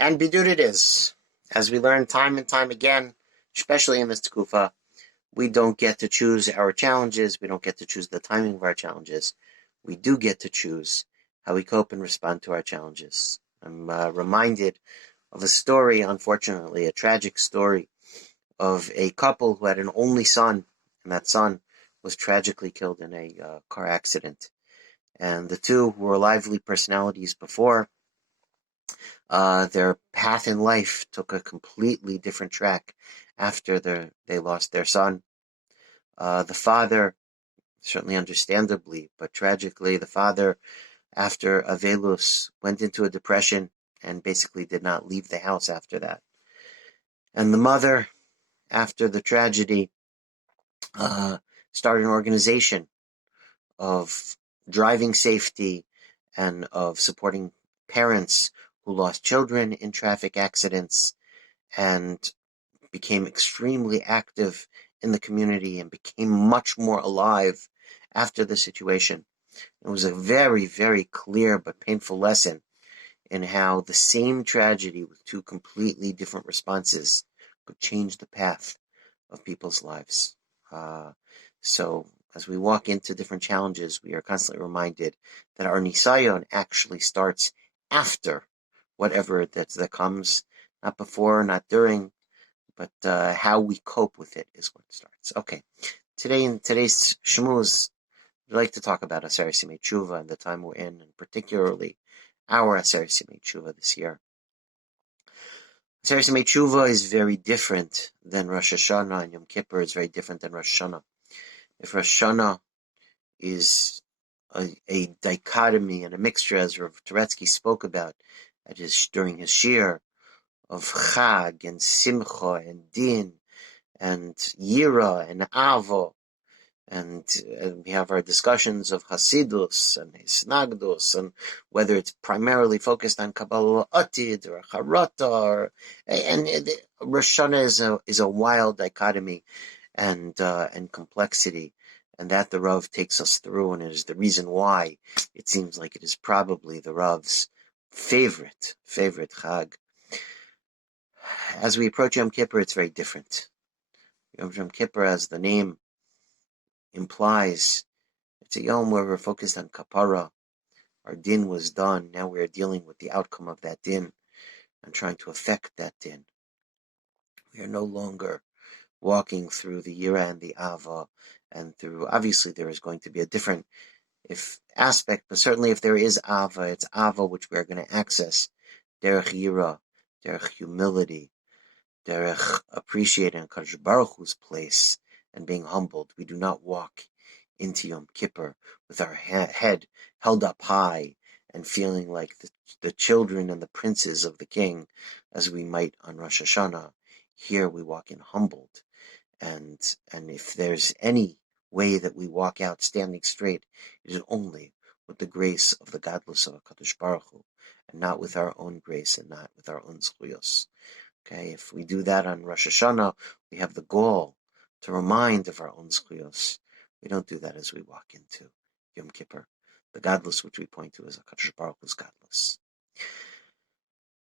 And Bidud it is. As we learn time and time again, especially in this Tkufa, we don't get to choose our challenges. We don't get to choose the timing of our challenges. We do get to choose how we cope and respond to our challenges. I'm reminded of a story, unfortunately, a tragic story of a couple who had an only son, and that son was tragically killed in a car accident. And the two who were lively personalities before, their path in life took a completely different track after they lost their son. The father, certainly understandably, but tragically, the father, after Avelus, went into a depression and basically did not leave the house after that. And the mother, after the tragedy, started an organization of driving safety and of supporting parents who lost children in traffic accidents, and became extremely active in the community and became much more alive after the situation. It was a very, very clear but painful lesson in how the same tragedy with two completely different responses could change the path of people's lives. So as we walk into different challenges, we are constantly reminded that our nisayon actually starts after whatever that comes, not before, not during, but how we cope with it is what starts. Okay, in today's Shmooze, I'd like to talk about Aseret Simei Tshuva and the time we're in, and particularly our Aseret Simei Tshuva this year. Aseret Simei Tshuva is very different than Rosh Hashanah, and Yom Kippur is very different than Rosh Hashanah. If Rosh Hashanah is a dichotomy and a mixture, as Rav Turetsky spoke about during his shir, of Chag and Simcha and Din and Yira and Avo, and we have our discussions of Hasidus and Hisnagdus, and whether it's primarily focused on Kabbalah Atid or Charata, and Rosh Hashanah is a wild dichotomy and complexity, and that the Rav takes us through, and it is the reason why it seems like it is probably the Rav's favorite Chag. As we approach Yom Kippur, it's very different. Yom Kippur, as the name implies, it's a Yom where we're focused on kapara. Our din was done. Now we are dealing with the outcome of that din and trying to affect that din. We are no longer walking through the yira and the ava, and through, obviously there is going to be a different aspect, but certainly if there is ava, it's ava which we are going to access derech yira, derech humility, derech appreciating Kadosh Baruch Hu's place and being humbled. We do not walk into Yom Kippur with our head held up high and feeling like the children and the princes of the king, as we might on Rosh Hashanah. Here we walk in humbled, and if there's any way that we walk out standing straight, it is only with the grace of the godless of Kadosh Baruch Hu, and not with our own grace and not with our own zchuyos. Okay, if we do that on Rosh Hashanah, we have the goal to remind of our own zchuyos. We don't do that as we walk into Yom Kippur. The godless which we point to is HaKadosh Baruch Hu's godless.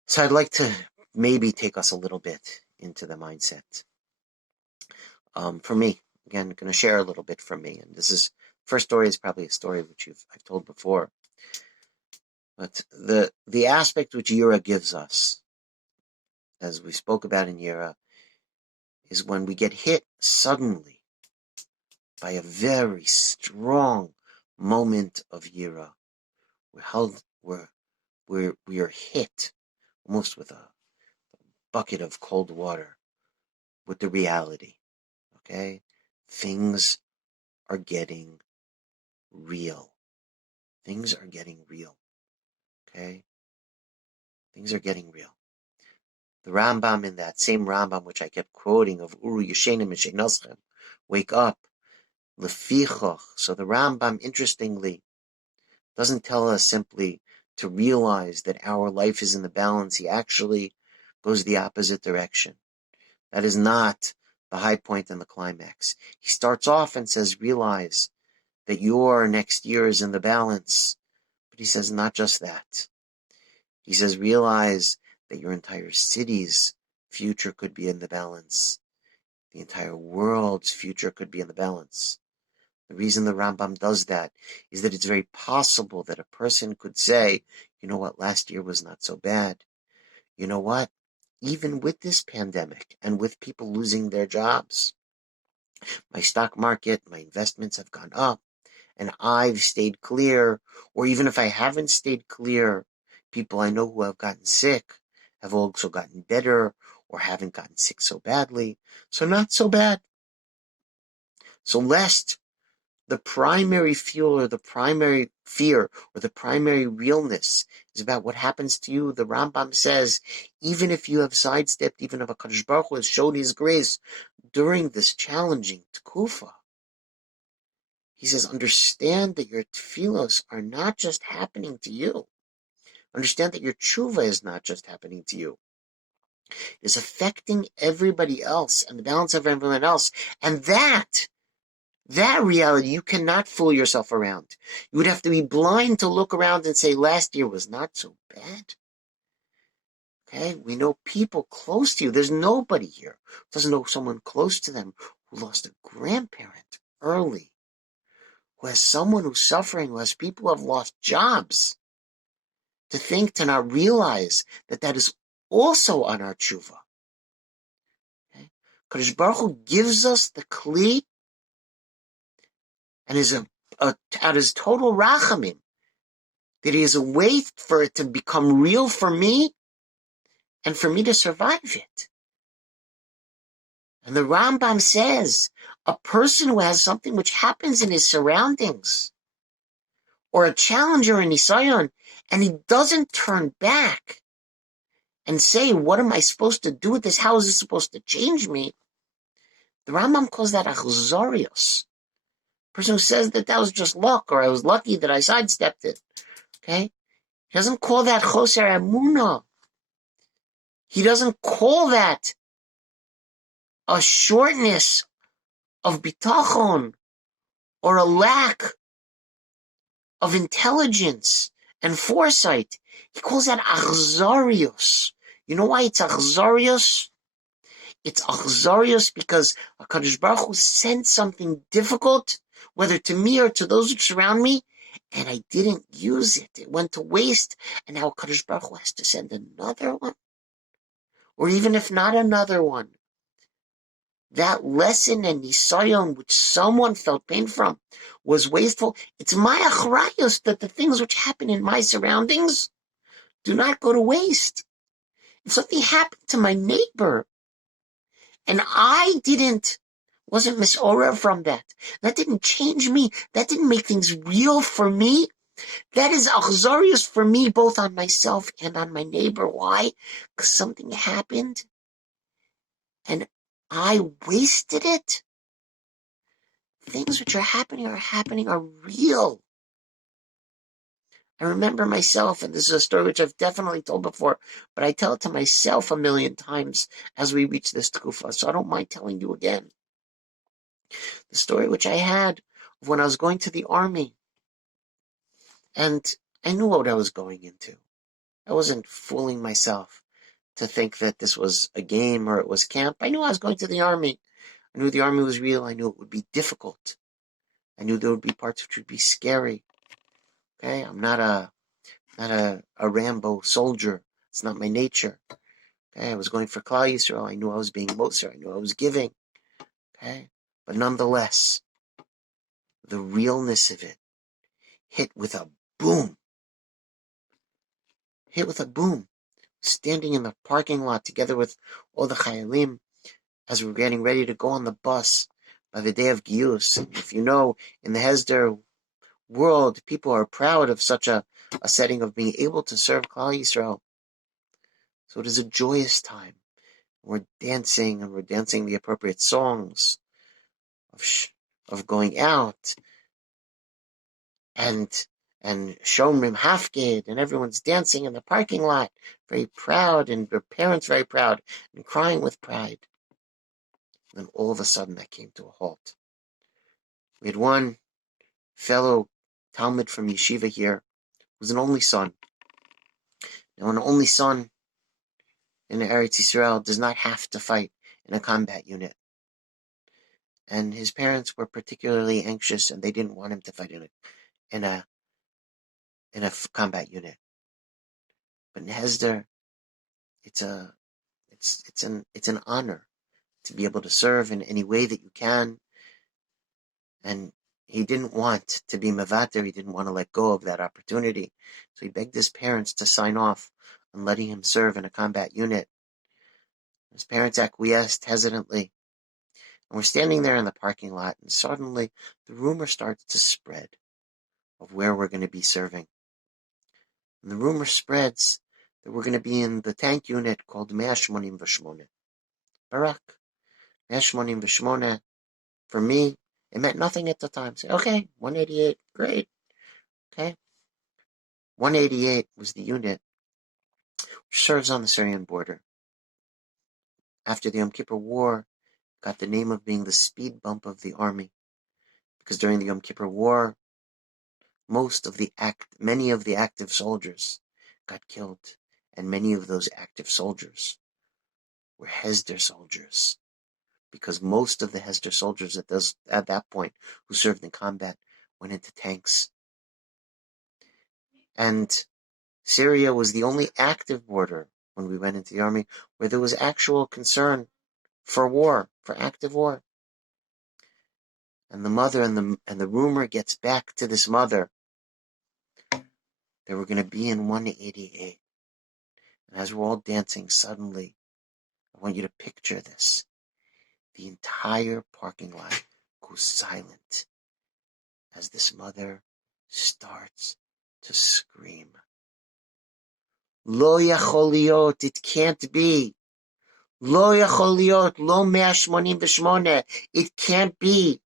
So I'd like to maybe take us a little bit into the mindset. For me, again, I'm going to share a little bit from me, and first story is probably a story which I've told before. But the aspect which Yira gives us, as we spoke about in Yira, is when we get hit suddenly by a very strong moment of Yira. We are hit almost with a bucket of cold water with the reality. Okay? Things are getting real. Things are getting real. Okay? Things are getting real. The Rambam, in that same Rambam which I kept quoting of Uru Yeshenim Misheinoschem, wake up, Lefichoch. So the Rambam, interestingly, doesn't tell us simply to realize that our life is in the balance. He actually goes the opposite direction. That is not the high point and the climax. He starts off and says, realize that your next year is in the balance. But he says, not just that. He says, realize that your entire city's future could be in the balance. The entire world's future could be in the balance. The reason the Rambam does that is that it's very possible that a person could say, you know what, last year was not so bad. You know what? Even with this pandemic and with people losing their jobs, my stock market, my investments have gone up, and I've stayed clear. Or even if I haven't stayed clear, people I know who have gotten sick have also gotten better or haven't gotten sick so badly. So not so bad. So lest the primary fuel or the primary fear or the primary realness is about what happens to you, the Rambam says, even if you have sidestepped, even if HaKadosh Baruch Hu has showed his grace during this challenging tkufa, he says, understand that your tefillos are not just happening to you. Understand that your tshuva is not just happening to you. It's affecting everybody else and the balance of everyone else. And that reality, you cannot fool yourself around. You would have to be blind to look around and say, last year was not so bad. Okay? We know people close to you. There's nobody here who doesn't know someone close to them who lost a grandparent early, who has someone who's suffering, who has people who have lost jobs. To not realize that that is also on our tshuva. Okay? Kadosh Baruch Hu gives us the kli and is out his total rachamim, that he is a way for it to become real for me and for me to survive it. And the Rambam says, a person who has something which happens in his surroundings, or a challenge or a nisayon, and he doesn't turn back and say, what am I supposed to do with this? How is this supposed to change me? The Rambam calls that achzarios. A person who says that was just luck, or I was lucky that I sidestepped it. Okay? He doesn't call that choser emunah. He doesn't call that a shortness of bitachon or a lack of intelligence and foresight. He calls that achzarios. You know why it's achzarios? It's achzarios because HaKadosh Baruch Hu sent something difficult, whether to me or to those who surround me, and I didn't use it. It went to waste, and now HaKadosh Baruch Hu has to send another one. Or even if not another one, that lesson and nisayon which someone felt pain from was wasteful. It's my achrayos that the things which happen in my surroundings do not go to waste. If something happened to my neighbor and I wasn't misorah from that didn't change me, that didn't make things real for me, that is achzarius for me, both on myself and on my neighbor. Why? Because something happened and I wasted it. Things which are happening are real. I remember myself, and this is a story which I've definitely told before, but I tell it to myself a million times as we reach this tkufa, so I don't mind telling you again. The story which I had of when I was going to the army, and I knew what I was going into. I wasn't fooling myself to think that this was a game or it was camp. I knew I was going to the army. I knew the army was real. I knew it would be difficult. I knew there would be parts which would be scary. Okay, I'm not a Rambo soldier. It's not my nature. Okay, I was going for Klal Yisrael. I knew I was being Moser. I knew I was giving. Okay, but nonetheless, the realness of it hit with a boom. Hit with a boom. Standing in the parking lot together with all the Chayalim as we're getting ready to go on the bus by the day of Giyus. And if you know, in the Hesder world, people are proud of such a setting of being able to serve Klal Yisrael. So it is a joyous time. We're dancing, and we're dancing the appropriate songs of going out, and Shomrim Hafgid, and everyone's dancing in the parking lot, very proud, and their parents very proud, and crying with pride. And then all of a sudden that came to a halt. We had one fellow Talmud from Yeshiva here, who was an only son. Now an only son in Eretz Yisrael does not have to fight in a combat unit. And his parents were particularly anxious, and they didn't want him to fight in a combat unit. But in Hesder, it's an honor to be able to serve in any way that you can. And he didn't want to be mevater. He didn't want to let go of that opportunity. So he begged his parents to sign off on letting him serve in a combat unit. His parents acquiesced hesitantly. And we're standing there in the parking lot, and suddenly the rumor starts to spread of where we're going to be serving. And the rumor spreads that we're going to be in the tank unit called 188. Barak. 188. For me, it meant nothing at the time. Say, okay, 188, great. Okay. 188 was the unit which serves on the Syrian border. After the Yom Kippur War, got the name of being the speed bump of the army. Because during the Yom Kippur War, many of the active soldiers got killed. And many of those active soldiers were Hesder soldiers. Because most of the Hesder soldiers at that point who served in combat went into tanks. And Syria was the only active border when we went into the army where there was actual concern for war, for active war. And the mother and the rumor gets back to this mother. They were going to be in 188. And as we're all dancing, suddenly, I want you to picture this. The entire parking lot goes silent as this mother starts to scream. Lo yachol liot, it can't be. Lo yachol liot, lo 188. It can't be.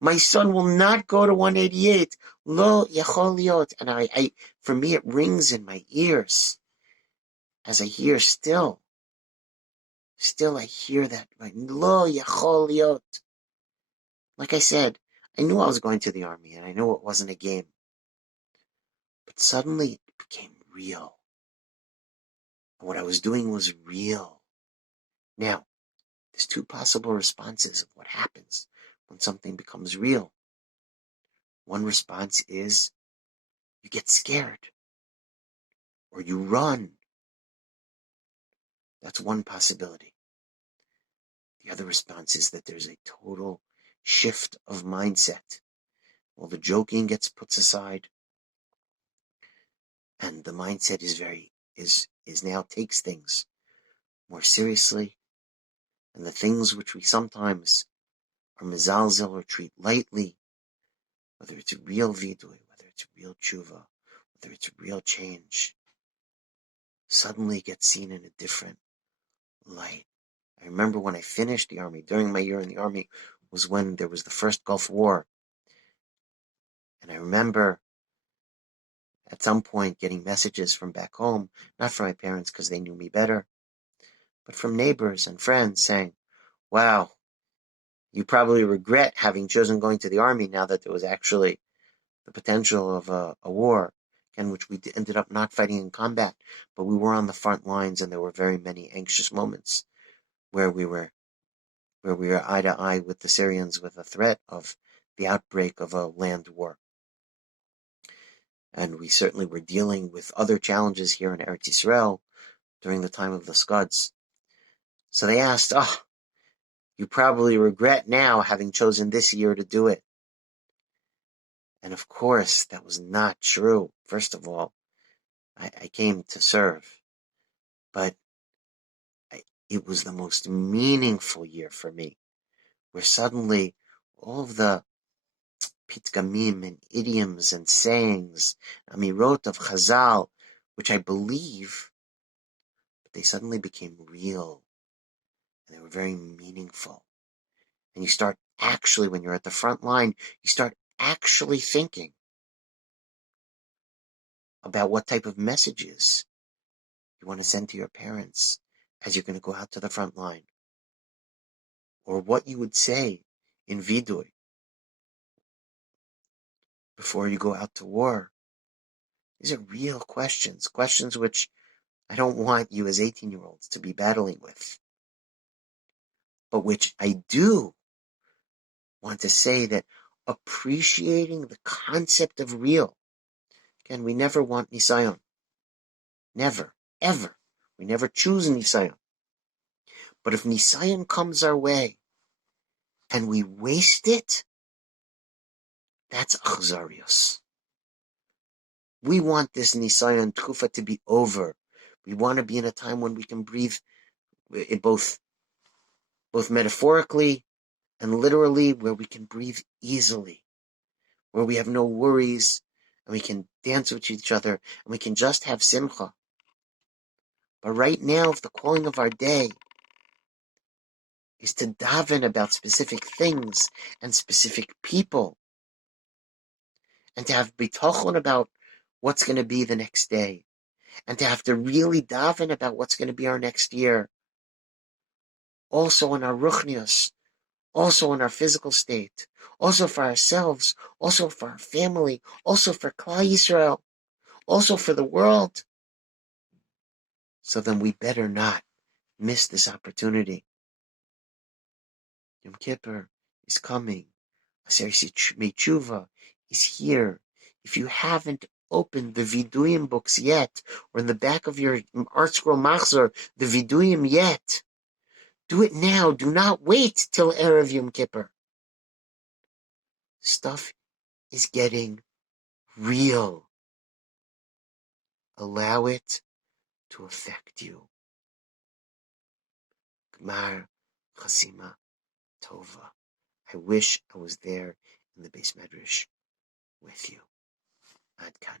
My son will not go to 188. Lo yachol liot. And for me, it rings in my ears as I hear still I hear that. Lo yachol liot. Like I said, I knew I was going to the army, and I knew it wasn't a game. But suddenly it became real. And what I was doing was real. Now, there's two possible responses of what happens when something becomes real. One response is you get scared or you run. That's one possibility. The other response is that there's a total shift of mindset. Well, the joking gets put aside, and the mindset is now takes things more seriously, and the things which we sometimes are mezalzel or treat lightly, whether it's a real vidui, whether it's a real tshuva, whether it's a real change, suddenly gets seen in a different light. I remember when I finished the army, during my year in the army, was when there was the first Gulf War. And I remember at some point getting messages from back home, not from my parents because they knew me better, but from neighbors and friends saying, wow, you probably regret having chosen going to the army now that there was actually the potential of a war, in which we ended up not fighting in combat, but we were on the front lines, and there were very many anxious moments where we were eye to eye with the Syrians with the threat of the outbreak of a land war. And we certainly were dealing with other challenges here in Eretz Yisrael during the time of the Scuds. So they asked, you probably regret now having chosen this year to do it. And of course, that was not true. First of all, I came to serve, but it was the most meaningful year for me, where suddenly all of the pitgamim and idioms and sayings, amirot of Chazal, which I believe, but they suddenly became real, and they were very meaningful. And you start actually, when you're at the front line, you start actually thinking about what type of messages you want to send to your parents as you're going to go out to the front line, or what you would say in vidui before you go out to war. These are real questions which I don't want you as 18-year-olds to be battling with. But which I do want to say that appreciating the concept of real. Again, we never want nisayon. Never, ever. We never choose nisayon. But if nisayon comes our way and we waste it, that's achzarius. We want this nisayon tkufa to be over. We want to be in a time when we can breathe both metaphorically and literally, where we can breathe easily, where we have no worries, and we can dance with each other, and we can just have simcha. But right now, if the calling of our day is to daven about specific things and specific people, and to have bitachon about what's going to be the next day, and to have to really daven about what's going to be our next year, also in our ruchnius, also in our physical state, also for ourselves, also for our family, also for Klal Yisrael, also for the world. So then we better not miss this opportunity. Yom Kippur is coming. Aser Tshuva is here. If you haven't opened the Viduyim books yet, or in the back of your Art Scroll Machzor, the Viduyim yet, do it now. Do not wait till Erev Yom Kippur. Stuff is getting real. Allow it to affect you. Gmar Chasima Tova. I wish I was there in the base medrash with you. Ad kan.